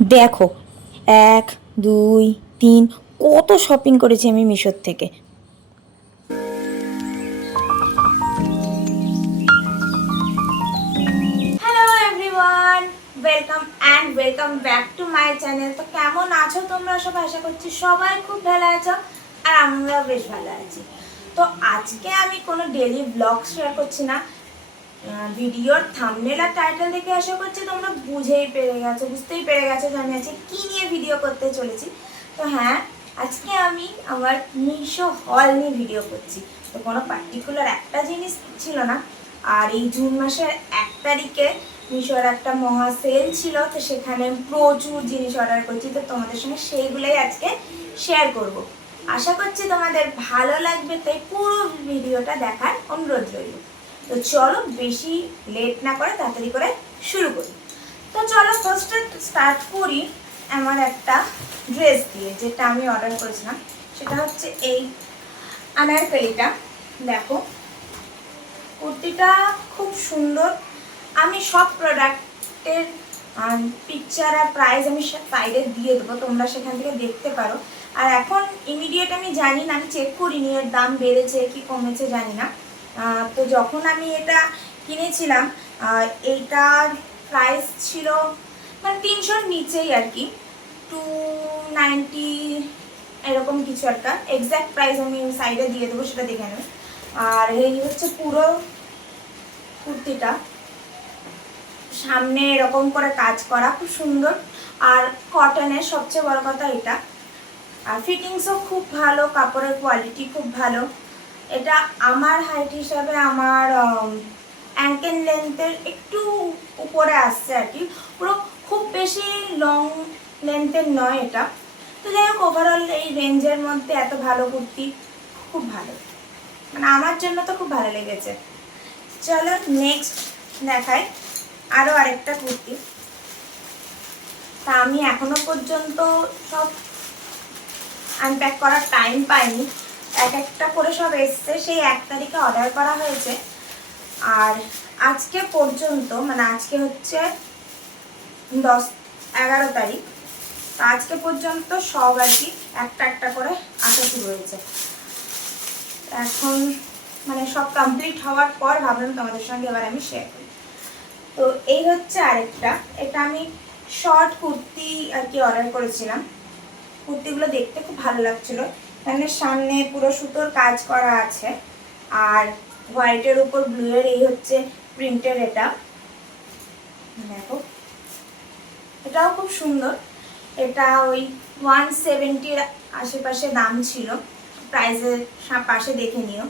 দেখো, 1 2 3 কত শপিং করেছি আমি মিশোর থেকে। Hello everyone, welcome back to my channel. তো কেমন আছো তোমরা সবাই? আশা করছি সবাই খুব ভালো আছো আর আমরাও বেশ ভালো আছি। তো আজকে আমি কোনো ডেলি ব্লগ শেয়ার করছি না। ভিডিওর থাম্বনেল আর টাইটেল দেখে আশা করছি তোমরা বুঝতেই পেরে গেছো যে আমি আজকে কী নিয়ে ভিডিও করতে চলেছি। তো হ্যাঁ, আজকে আমি আমার মিশো হল নিয়ে ভিডিও করছি। তো কোনো পার্টিকুলার একটা জিনিস ছিল না। আর এই জুন মাসের 1 তারিখে মিশোর একটা মহা সেল ছিল, তো সেখানে প্রচুর জিনিস অর্ডার করছি। তো তোমাদের সঙ্গে সেইগুলোই আজকে শেয়ার করব। আশা করছি তোমাদের ভালো লাগবে, তাই পুরো ভিডিওটা দেখার অনুরোধ রইল। তো চলো বেশি লেট না করে তাড়াতাড়ি করে শুরু করি। তো চলো ফার্স্টে স্টার্ট করি আমার একটা ড্রেস দিয়ে, যেটা আমি অর্ডার করেছিলাম। সেটা হচ্ছে এই আনারকলিটা। দেখো, কুর্তিটা খুব সুন্দর। আমি সব প্রোডাক্টের পিকচার আর প্রাইস আমি সাইডে দিয়ে দেবো, তোমরা সেখান থেকে দেখতে পারো। আর এখন ইমিডিয়েট আমি জানি না, আমি চেক করিনি এর দাম বেড়েছে কি কমেছে জানি না। তো যখন আমি এটা কিনেছিলাম, এইটার প্রাইস ছিল মানে 300-র নিচেই আর কি, 290 এরকম কিছু একটা। এক্স্যাক্ট প্রাইস আমি সাইডে দিয়ে দেবো, সেটা দেখে নেবে। আর এই হচ্ছে পুরো কুর্তিটা, সামনে এরকম করে কাজ করা, খুব সুন্দর। আর কটনের, সবচেয়ে বড় কথা এটা। আর ফিটিংসও খুব ভালো, কাপড়ের কোয়ালিটি খুব ভালো। এটা আমার হাইট হিসাবে আমার অ্যাঙ্কেল লেন্থের একটু উপরে আসছে আর কি, পুরো খুব বেশি লং লেন্থের নয় এটা। তো যাই হোক, ওভারঅল এই রেঞ্জের মধ্যে এত ভালো কুর্তি খুব ভালো, মানে আমার জন্য তো খুব ভালো লেগেছে। চলো নেক্সট দেখাই আরও আরেকটা কুর্তি। তা আমি এখনো পর্যন্ত সব আনপ্যাক করার টাইম পাইনি, এক একটা করে সব এসছে। সেই 1 তারিখে অর্ডার করা হয়েছে, আর আজকে পর্যন্ত, মানে আজকে হচ্ছে 11 তারিখ, তো আজকে পর্যন্ত সব আর কি একটা একটা করে আসা শুরু হয়েছে। এখন মানে সব কমপ্লিট হওয়ার পর ভাবলাম তোমাদের সঙ্গে এবার আমি শেয়ার করি। তো এই হচ্ছে আরেকটা, এটা আমি শর্ট কুর্তি আর কি অর্ডার করেছিলাম। কুর্তিগুলো দেখতে খুব ভালো লাগছিল, মানে সামনে পুরো সুতোর কাজ করা আছে, আর হোয়াইটের উপর ব্লু এর এই হচ্ছে প্রিন্টের। এটা দেখো, এটাও খুব সুন্দর। এটা ওই 170-র আশেপাশে দাম ছিল, প্রাইসের পাশে দেখে নিও।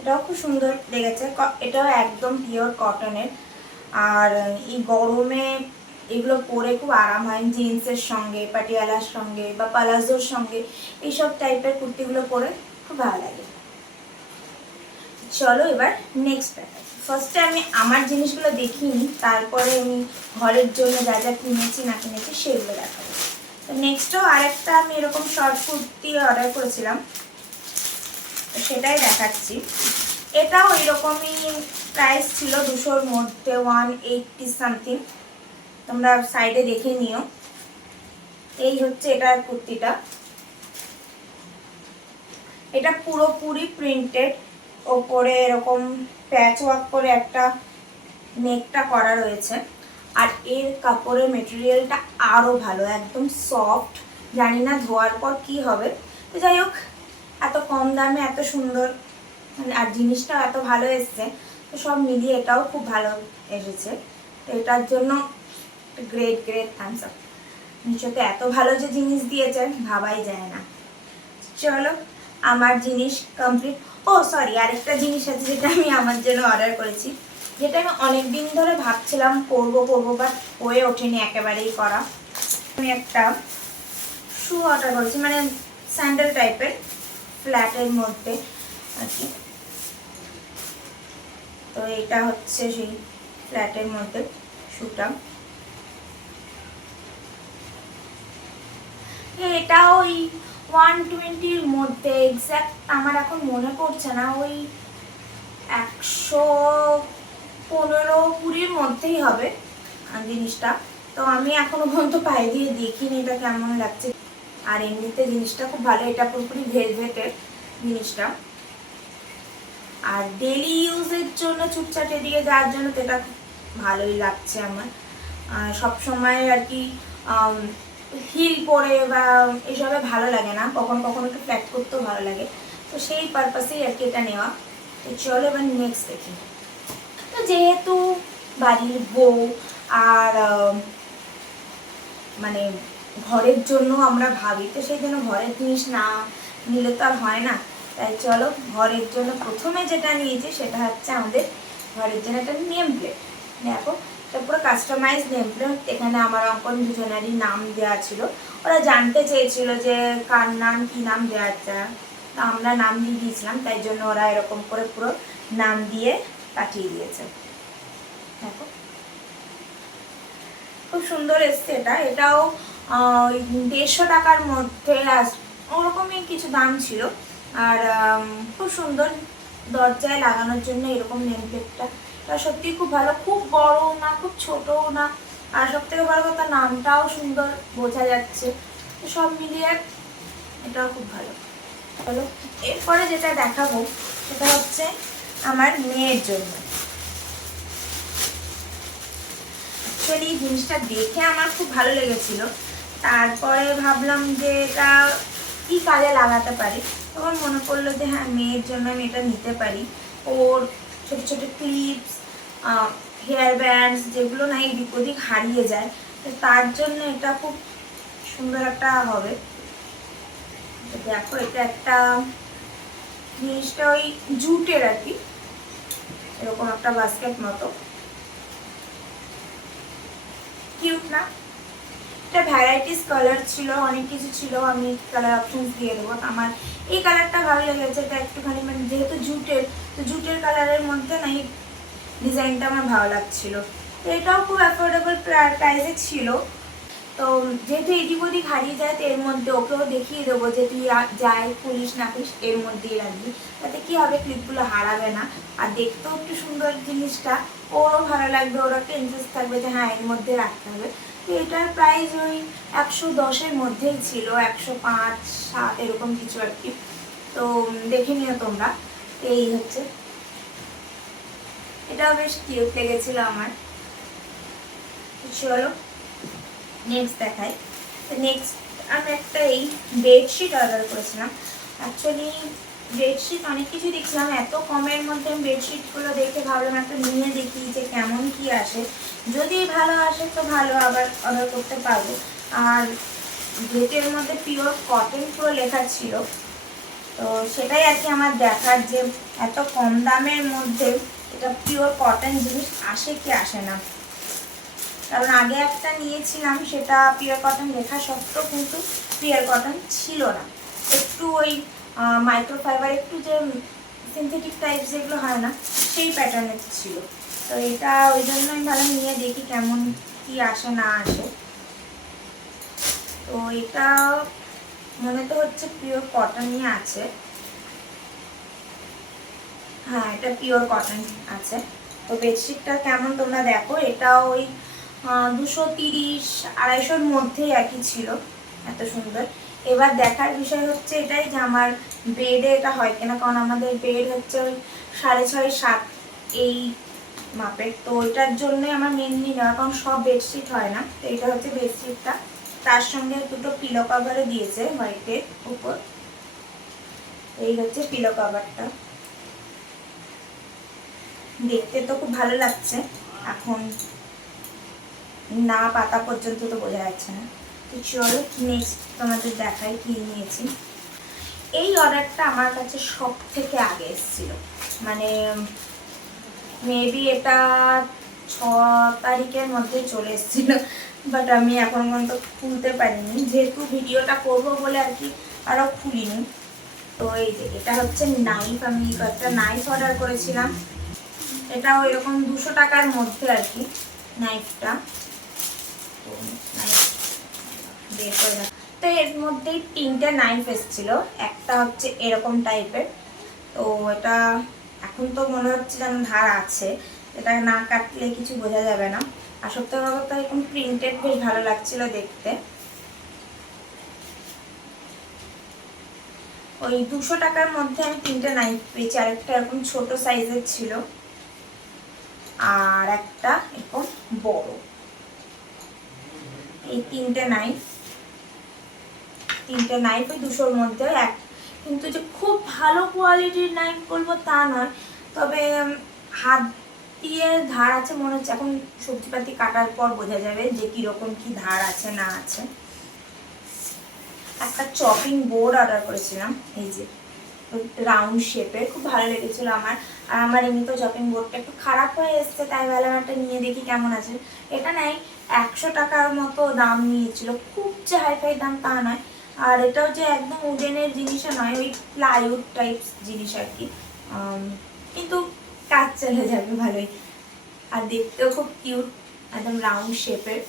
এটাও খুব সুন্দর লেগেছে, এটাও একদম পিওর কটনের। আর এই গরমে এগুলো পরে খুব আরাম হয়, জিন্সের সঙ্গে, পাটিয়ালার সঙ্গে বা পালাজোর সঙ্গে, এইসব টাইপের কুর্তিগুলো পরে খুব ভালো লাগে। চলো এবার নেক্সট দেখাই। ফার্স্টে আমি আমার জিনিসগুলো দেখিনি, তারপরে আমি ঘরের জন্য যা যা কিনেছি না কিনেছি সেগুলো দেখাবো। তো নেক্সটও আরেকটা আমি এরকম শর্ট কুর্তি অর্ডার করেছিলাম, তো সেটাই দেখাচ্ছি। এটাও এরকমই প্রাইস ছিল 200-র মধ্যে, 180 সামথিং। তোমরা সাইডে দেখে নিও। এই হচ্ছে এটার কুর্তিটা। এটা পুরোপুরি প্রিন্টেড, ওপরে এরকম প্যাচ ওয়ার্ক করে একটা নেকটা করা রয়েছে। আর এর কাপড়ের মেটেরিয়ালটা আরও ভালো, একদম সফট। জানি না ধোয়ার পর কি হবে। তো যাই হোক, এত কম দামে এত সুন্দর, আর জিনিসটাও এত ভালো এসছে, তো সব মিলিয়ে এটাও খুব ভালো এসেছে। তো এটার জন্য গ্রেট থামস আপ। মিশোতে এত ভালো যে জিনিস দিয়েছে ভাবাই যায় না। চলো, আমার জিনিস কমপ্লিট। ও সরি, আরেকটা জিনিস আছে যেটা আমি আমার জন্য অর্ডার করেছি, যেটা আমি অনেক দিন ধরে ভাবছিলাম করবো বাট হয়ে ওঠেনি একেবারেই করা। আমি একটা শু অর্ডার করেছি, মানে স্যান্ডেল টাইপের, ফ্ল্যাটের মধ্যে আর কি। তো এটা হচ্ছে সেই ফ্ল্যাটের মধ্যে শুটা। এটা ওই 120-র মধ্যে, এক্স্যাক্ট আমার এখন মনে পড়ছে না, ওই 115-20-র মধ্যেই হবে জিনিসটা। তো আমি এখনো পর্যন্ত পায়ে দিয়ে দেখিনি এটা কেমন লাগছে। আর এমনিতে জিনিসটা খুব ভালো, এটা পুরোপুরি ভেলভেটের জিনিসটা। আর ডেলি ইউজের জন্য চুটচাটে দিয়ে যাওয়ার জন্য তো এটা ভালোই লাগছে আমার। সব সময় আর কি হিল পরে বা এসবে ভালো লাগে না, কখনো কখনো একটু ফ্ল্যাট করতেও ভালো লাগে, তো সেই পারপাসেই আর কি এটা নেওয়া। তো চলো এবার নেক্সট দেখি। তো যেহেতু বাড়ির বউ আর মানে ঘরের জন্য আমরা ভাবি, তো সেই জন্য ঘরের জিনিস না নিলে তো আর হয় না। তাই চলো ঘরের জন্য প্রথমে যেটা নিয়েছি সেটা হচ্ছে আমাদের ঘরের জন্য একটা নেম প্লেট। দেখো এটা পুরো কাস্টমাইজ নেম প্লেট, এখানে আমার অঙ্কন দুজনেরই নাম দেওয়া ছিল। ওরা জানতে চেয়েছিল যে কার নাম কি নাম দেওয়া যায়, তো আমরা নাম দিয়ে দিয়েছিলাম, তাই জন্য ওরা এরকম করে পুরো নাম দিয়ে পাঠিয়ে দিয়েছে। দেখো খুব সুন্দর এসছে এটা। এটাও 150 টাকার মধ্যে ওরকমই কিছু দাম ছিল। আর খুব সুন্দর দরজায় লাগানোর জন্য এরকম নেম প্লেটটা, এটা সত্যিই খুব ভালো, খুব বড় না খুব ছোটও না, আর সব থেকে বড় কথা নামটাও সুন্দর বোঝা যাচ্ছে। সব মিলিয়ে এটাও খুব ভালো। চলো এরপরে যেটা দেখাবো সেটা হচ্ছে আমার মেয়ের জন্য। অ্যাকচুয়ালি জিনিসটা দেখে আমার খুব ভালো লেগেছিল, তারপরে ভাবলাম যে এটা কী কাজে লাগাতে পারি, তখন মনে পড়লো যে হ্যাঁ মেয়ের জন্য আমি এটা নিতে পারি। ওর ছোটো ছোটো ক্লিপস, হেয়ার ব্যান্ডস যেগুলো না এই বিপদে হারিয়ে যায়, তো তার জন্য এটা খুব সুন্দর একটা হবে। দেখো এটা একটা জিনিসটা ওই জুটের আর কি, এরকম একটা বাস্কেট মতো, কিউট না? এটা ভ্যারাইটিস কালার ছিল, অনেক কিছু ছিল, আমি কালার অপশনস দিয়ে দেবো। আমার এই কালারটা ভালো লেগেছে, এটা একটুখানি মানে যেহেতু জুটের, তো জুটের কালারের মধ্যে না এই ডিজাইনটা আমার ভালো লাগছিল। তো এটাও খুব অ্যাফোর্ডেবল প্রাইসে ছিল। তো যেহেতু এদিক ওদিক হারিয়ে যায়, তো এর মধ্যে ওকেও দেখিয়ে দেবো যে তুই যাই খুলিস না খুলিস এর মধ্যেই রাখবি, তাতে কী হবে ক্লিপগুলো হারাবে না, আর দেখতেও একটু সুন্দর জিনিসটা, ওরও ভালো লাগবে, ওর একটা ইন্টারেস্ট থাকবে যে হ্যাঁ এর মধ্যে রাখতে হবে। তো এটার প্রাইস ওই 110-এর মধ্যেই ছিল, 105-7 এরকম কিছু আর কি। তো দেখে নিও তোমরা। এই হচ্ছে, এটাও বেশ কিউট লেগেছিল আমার। চলো নেক্সট দেখাই। তো নেক্সট আমি একটা এই বেডশিট অর্ডার করেছিলাম। অ্যাকচুয়ালি বেডশিট অনেক কিছু দেখছিলাম, এত কমের মধ্যে আমি বেডশিটগুলো দেখে ভাবলাম একটা নিয়ে দেখি যে কেমন কি আসে, যদি ভালো আসে তো ভালো, আবার অর্ডার করতে পারবো। আর যেহেতু এর মধ্যে পিওর কটন পুরো লেখা ছিল, তো সেটাই আর কি আমার দেখার যে এত কম দামের মধ্যে এটা পিওর কটন জিনিস আসে কি আসে না। কারণ আগে একটা নিয়েছিলাম, সেটা পিওর কটন লেখা সত্ত্বেও কিন্তু পিওর কটন ছিল না, একটু ওই মাইক্রোফাইবার, একটু যে সিনথেটিক টাইপ যেগুলো হয় না সেই প্যাটার্নের ছিল। তো এটা ওই জন্য আমি ভালো নিয়ে দেখি কেমন কি আসে না আসে। তো এটা মনে তো হচ্ছে পিওর কটনই আছে, হ্যাঁ এটা পিওর কটন আছে। তো বেডশিটটা কেমন তোমরা দেখো, এটা ওই 230-250-র মধ্যেই আর কি ছিল, এত সুন্দর। এবার দেখার বিষয় হচ্ছে এটাই যে আমার বেডে এটা হয় কিনা, কারণ আমাদের বেড হচ্ছে ওই 6.5-7 এই মাপের, তো ওইটার জন্যই আমার মেনলি নেওয়া, কারণ সব বেডশিট হয় না। তো এটা হচ্ছে বেডশিটটা, তার সঙ্গে দুটো পিলো কভারও দিয়েছে হোয়াইটের উপর। এই হচ্ছে পিলো কভারটা, দেখতে তো খুব ভালো লাগছে, এখন না পাতা পর্যন্ত তো বোঝা যাচ্ছে না। তো চলো নেক্সট তোমাদের দেখাই কি নিয়েছি। এই অর্ডারটা আমার কাছে সব থেকে আগে এসেছিলো, মানে মেবি এটা 6 তারিখের মধ্যে চলে এসেছিলো, বাট আমি এখন পর্যন্ত খুলতে পারিনি, যেহেতু ভিডিওটা করবো বলে আর কি আরও খুলিনি। তো এই যে এটা হচ্ছে নাইফ, আমি একটা নাইফ অর্ডার করেছিলাম, এটাও এরকম 200 টাকার মধ্যে আর কি নাইফটা। তো নাইফ বের করে রাখ, তো এর মধ্যেই 3টে নাইফ এসেছিলো, একটা হচ্ছে এরকম টাইপের। তো এটা এখন তো মনে হচ্ছে যেন ধার আছে, এটা না কাটলে কিছু বোঝা যাবে না। আর সত্যি কথা এরকম প্রিন্টেড বেশ ভালো লাগছিল দেখতে। ওই 200 টাকার মধ্যে আমি 3টে নাইফ পেয়েছি, আরেকটা এরকম ছোট সাইজের ছিল আর একটা এরকম বড়। এই 3টে নাইফ ওই 200-র মধ্যে এক, কিন্তু যে খুব ভালো কোয়ালিটির নাইফ বলবো তা নয়, তবে হাত দিয়ে ধার আছে মনে হচ্ছে। এখন সবজিপাতি কাটার পর বোঝা যাবে যে কীরকম কি ধার আছে না আছে। একটা চপিং বোর্ড অর্ডার করেছিলাম, এই যে রাউন্ড শেপের, খুব ভালো লেগেছিল আমার। আর আমার এমনিতেও চপিং বোর্ডটা একটু খারাপ হয়ে এসছে, তাই ভাবলাম একটা নিয়ে দেখি কেমন আছে। এটা নাই 100 টাকার মতো দাম নিয়েছিল, খুব যে হাইফাই দাম তা নয়। আর এটাও যে একদম উডেনের জিনিসও নয়, ওই প্লাইউড টাইপস জিনিস আর কি, কিন্তু কাজ চলে যাবে ভালোই। আর দেখতেও খুব কিউট, একদম রাউন্ড শেপের।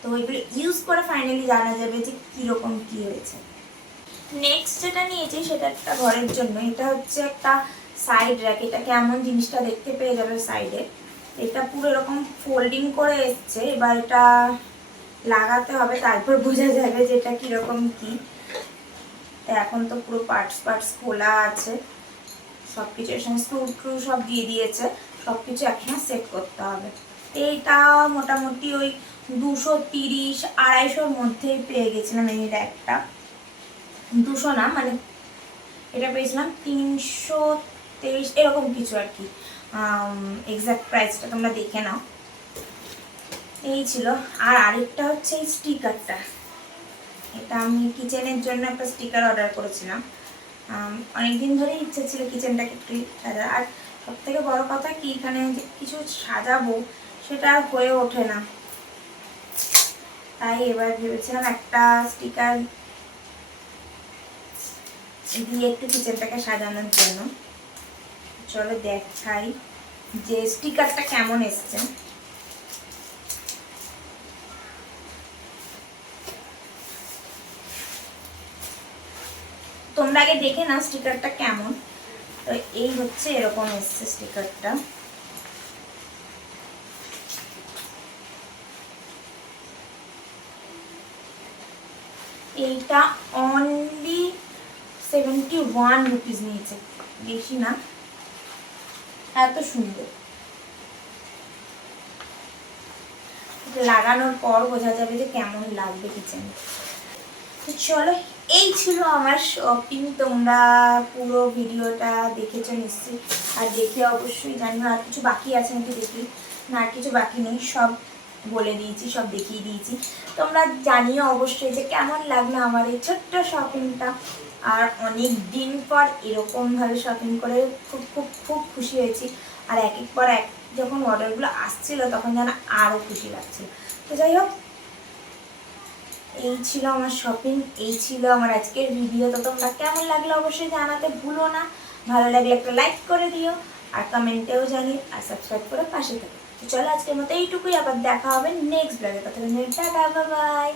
তো এগুলো ইউজ করে ফাইনালি জানা যাবে যে কীরকম কী হয়েছে। নেক্সট যেটা নিয়েছি সেটা একটা ঘরের জন্য। এটা হচ্ছে একটা সাইড র্যাক। এটা কেমন জিনিসটা দেখতে পেয়ে যাবে সাইডে। এটা পুরো এরকম ফোল্ডিং করে এসছে, এবার এটা লাগাতে হবে, তারপর বোঝা যাবে যে এটা কীরকম কী। এখন তো পুরো পার্টস খোলা আছে, সব কিছু এর সঙ্গে স্ক্রু সব দিয়ে দিয়েছে, সব কিছু একসঙ্গে সেট করতে হবে। এইটা মোটামুটি ওই 230-250-র মধ্যেই পেয়ে গেছিলাম এই র্যাকটা। 200 না, মানে এটা পেয়েছিলাম 323 এরকম কিছু আর কি। এক্সাক্ট প্রাইসটা তোমরা দেখে নাও। এই ছিল। আর আরেকটা হচ্ছে এই স্টিকারটা। এটা আমি কিচেনের জন্য একটা স্টিকার অর্ডার করেছিলাম। অনেকদিন ধরেই ইচ্ছে ছিল কিচেনটাকে একটু সাজা। আর সব থেকে বড় কথা কি, এখানে যে কিছু সাজাবো সেটা আর হয়ে ওঠে না, তাই এবার ভেবেছিলাম একটা স্টিকার দিয়ে একটু কিচেনটাকে সাজানোর জন্য। চলো দেখাই যে স্টিকারটা কেমন এসছে। তোমরা আগে দেখে নাও স্টিকারটা কেমন। তো এই হচ্ছে এরকম এসছে স্টিকারটা। এইটা অনলি 71 রুপিস নিয়েছে, বেশি না। এত সুন্দর, লাগানোর পর বোঝা যাবে যে কেমন লাগবে কিচেনে। তো চলো, এই ছিল আমার শপিং। তোমরা পুরো ভিডিওটা দেখেছো নিশ্চয়ই, আর দেখে অবশ্যই জানিও আর কিছু বাকি আছে নাকি। দেখি না, আর কিছু বাকি নেই, সব বলে দিয়েছি, সব দেখিয়ে দিয়েছি। তোমরা জানিও অবশ্যই যে কেমন লাগলো আমার এই ছোট্ট শপিংটা। আর অনেক দিন পর এরকমভাবে শপিং করে খুব খুব খুব খুশি হয়েছি। আর একের পর এক যখন অর্ডারগুলো আসছিল তখন যেন আরও খুশি লাগছিল। তো যাই হোক, এই ছিল আমার শপিং, এই ছিল আমার আজকের ভিডিও। তো তোমরা কেমন লাগলো অবশ্যই জানাতে ভুলো না। ভালো লাগলে একটা লাইক করে দিও, আর কমেন্টেও জানিও, আর সাবস্ক্রাইব করে পাশে থাকো। তো চলো আজকের মতো এইটুকুই, আবার দেখা হবে নেক্সট ব্লগে। কথা বলতে টাটা, বাই বাই।